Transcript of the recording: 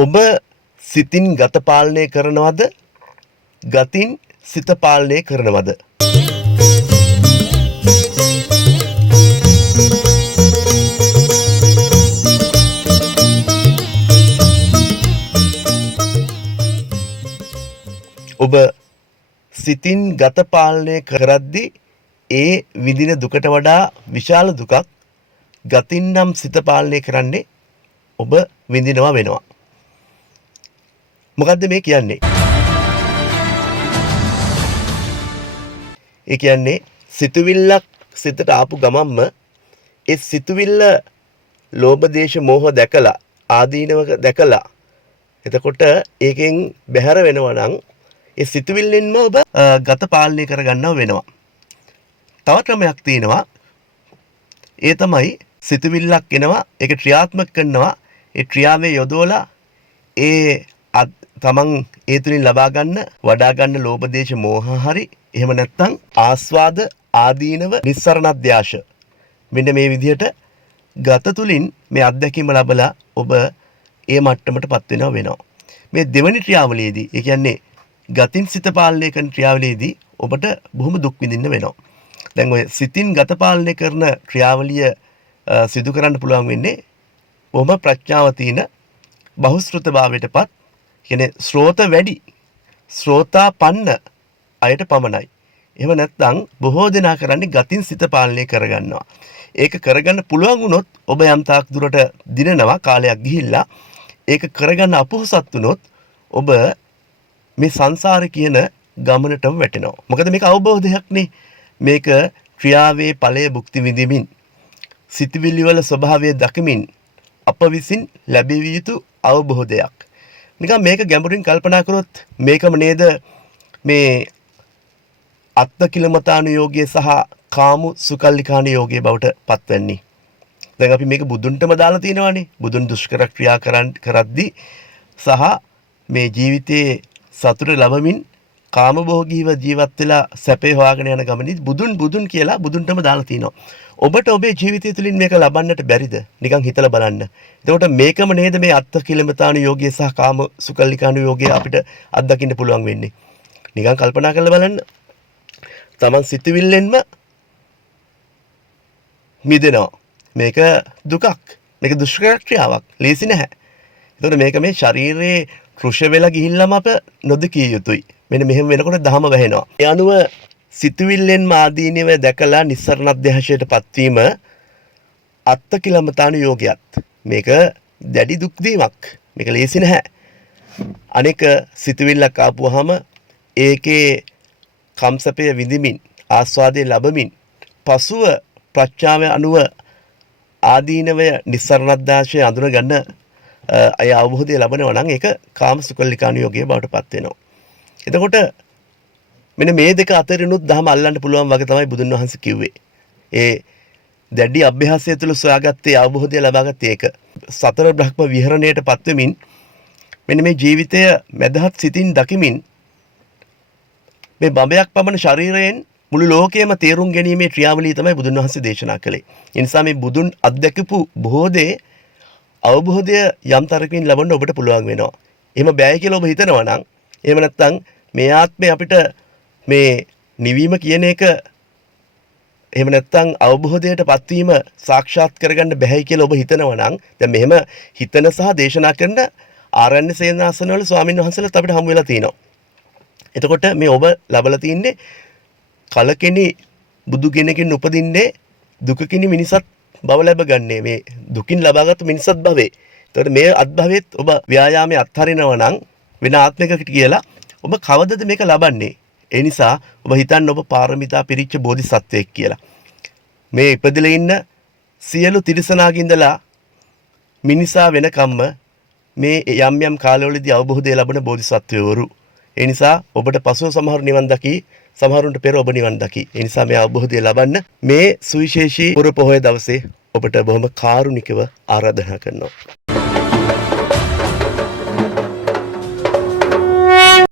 ඔබ සිතින් ගත පාලනය කරනවද? ගතින් සිත පාලනය කරනවද? ඔබ සිතින් ගත පාලනය කරද්දී ඒ විඳින දුකට වඩා විශාල දුකක් ගතින් නම් සිත පාලනය කරන්නේ ඔබ විඳිනවා වෙනවා. මොකද්ද මේ කියන්නේ? ඒ කියන්නේ සිතුවිල්ලක් සිතට ආපු ගමන්ම ඒ සිතුවිල්ල ලෝභ දේශ මොහ දැකලා ආදීනව දැකලා එතකොට ඒකෙන් බැහැර වෙනවා නම් ඒ සිතුවිල්ලෙන්ම ඔබ ගත පාලනය කරගන්නව වෙනවා. තව ක්‍රමයක් තියෙනවා. ඒ තමයි සිතුවිල්ලක් එනවා ඒක ක්‍රියාත්මක කරනවා ඒ ක්‍රියාවේ යොදවලා ඒ තමන් ඒ තුලින් ලබා ගන්න වඩා ගන්න ලෝභ දේශ මොහ හරි එහෙම නැත්නම් ආස්වාද ආදීනව නිස්සරණාධ්‍යාශ මෙන්න මේ විදිහට ගත තුලින් මේ අත්දැකීම ලැබලා ඔබ ඒ මට්ටමටපත් වෙනවා. මේ දෙවනි ක්‍රියාවලියේදී ඒ කියන්නේ ගතින් සිත පාලනය කරන ක්‍රියාවලියේදී ඔබට බොහොම දුක් විඳින්න වෙනවා. දැන් ඔය සිතින් ගත පාලනය කරන ක්‍රියාවලිය සිදු කරන්න පුළුවන් වෙන්නේ බොහොම ප්‍රඥාව තියෙන බහුශ්‍රృతභාවයටපත් කියන්නේ ශ්‍රෝත වැඩි ශ්‍රෝතාපන්න අයට පමණයි. එහෙම නැත්නම් බොහෝ දෙනා කරන්නේ ගතින් සිත පාලනය කරගන්නවා. ඒක කරගන්න පුළුවන් වුණොත් ඔබ යම් තාක් දුරට දිනනවා කාලයක් ගිහිල්ලා ඒක කරගන්න අපොහසත් වුණොත් ඔබ මේ සංසාරේ කියන ගමනටම වැටෙනවා. මොකද මේක අවබෝධයක්නේ. මේක ක්‍රියාවේ ඵලයේ භුක්ති විඳිමින් සිතවිලි වල ස්වභාවය දකිමින් අප විසින් ලැබිය යුතු අවබෝධයක්. නිකන් මේක ගැඹුරින් කල්පනා කරොත් මේකම නේද මේ අත්ත කිලමතානුයෝගයේ සහ කාමු සුකල්ලිකානුයෝගයේ බවට පත්වන්නේ. දැන් අපි මේක බුදුන්ටම දාලා තියෙනවානේ. බුදුන් දුෂ්කර ක්‍රියා කරද්දී සහ මේ ජීවිතයේ සතුට ලැබමින් කාමභෝගීව ජීවත් වෙලා සැපේ හොයාගෙන යන ගමනේදී බුදුන් කියලා බුදුන්ටම දාලා තිනවා. ඔබට ඔබේ ජීවිතය තුළින් මේක ලබන්නට බැරිද? නිකන් හිතලා බලන්න. එතකොට මේකම නේද මේ අත්ත කිලමතාණු යෝගය සහ කාම සුකල්ලිකාණු යෝගය අපිට අත්දකින්න පුළුවන් වෙන්නේ. නිකන් කල්පනා කරලා බලන්න. Taman සිතුවිල්ලෙන්ම මිදෙනවා. මේක දුකක්. මේක දුෂ්කර ක්‍රියාවක්. ලේසි නැහැ. එතකොට මේක මේ ශරීරයේ රුෂ වෙලා ගිහිල්ලාම අප නොදකිය යුතුයි. මෙන්න මෙහෙම වෙනකොට දහම වැහෙනවා. ඒ අනුව සිතුවිල්ලෙන් ආදීනව දැකලා නිස්සරණාධ්‍යාශයට පත්වීම අත්ත කිලමතාණු යෝගයත්. මේක දැඩි දුක් දීමක්. මේක ලේසි නැහැ. අනෙක සිතුවිල්ලක් ආපුවාම ඒකේ කම්සපය විඳිමින් ආස්වාදයේ ලැබමින් පසුව ප්‍රඥාව අනුව ආදීනවය නිස්සරණාධ්‍යාශය අඳුන ගන්න අය අවබෝධය ලැබනවා නම් ඒක කාම සුකල්ලිකාණු යෝගය බවට පත් වෙනවා. එතකොට මෙන්න මේ දෙක අතරිනුත් දහම අල්ලන්න පුළුවන් වගේ තමයි බුදුන් වහන්සේ කිව්වේ. ඒ දැඩි අභ්‍යාසය තුළ සොයාගත්තේ අවබෝධය ලබාගත්තේ ඒක. සතර බ්‍රහ්ම විහරණයට පත්වෙමින් මෙන්න මේ ජීවිතය මැදහත් සිතින් දකිමින් මේ බඹයක් පමණ ශරීරයෙන් මුළු ලෝකයම තේරුම් ගැනීමේ ක්‍රියාවලිය තමයි බුදුන් වහන්සේ දේශනා කළේ. ඒ නිසා මේ බුදුන් අත්දැකපු බොහෝ දේ අවබෝධය යම් තරකින් ලබන්න ඔබට පුළුවන් වෙනවා. එහෙම බෑ කියලා ඔබ හිතනවා නම් එහෙම නැත්නම් මේ ආත්මේ අපිට මේ නිවීම කියන එක එහෙම නැත්නම් අවබෝධයට පත්වීම සාක්ෂාත් කරගන්න බැහැයි කියලා ඔබ හිතනවා නම් දැන් මෙහෙම හිතන සහ දේශනා කරන ආරණ්‍ය සේනාසනවල ස්වාමීන් වහන්සේලාත් අපිට හමු වෙලා තිනවා. එතකොට මේ ඔබ ලබලා තින්නේ කලකිනි බුදු කෙනෙක්ගෙන් උපදින්නේ දුකකිනි මිනිසත් බව ලැබගන්නේ මේ දුකින් ලබාගත් මිනිසත් භවේ. එතකොට මේ අත්භවෙත් ඔබ ව්‍යායාමයේ අත්හරිනවා නම් වෙන ආත්මිකකට කියලා ඔබ කවදද මේක ලබන්නේ? ඒ නිසා ඔබ හිතන්න ඔබ පාරමිතා පිරිච්ච බෝධිසත්වයෙක් කියලා. මේ ඉපදෙලා ඉන්න සියලු තිරිසනාගින්දලා මිනිසා වෙනකම්ම මේ යම් යම් කාලවලදී අවබෝධය ලැබෙන බෝධිසත්වයවරු. ඒ නිසා ඔබට පසුව සමහර නිවන් දකි, සමහරුන්ට පෙර ඔබ නිවන් දකි. ඒ නිසා මේ අවබෝධය ලබන්න මේ සුවිශේෂී පුර පොහොය දවසේ ඔබට බොහොම කාරුණිකව ආරාධනා කරනවා.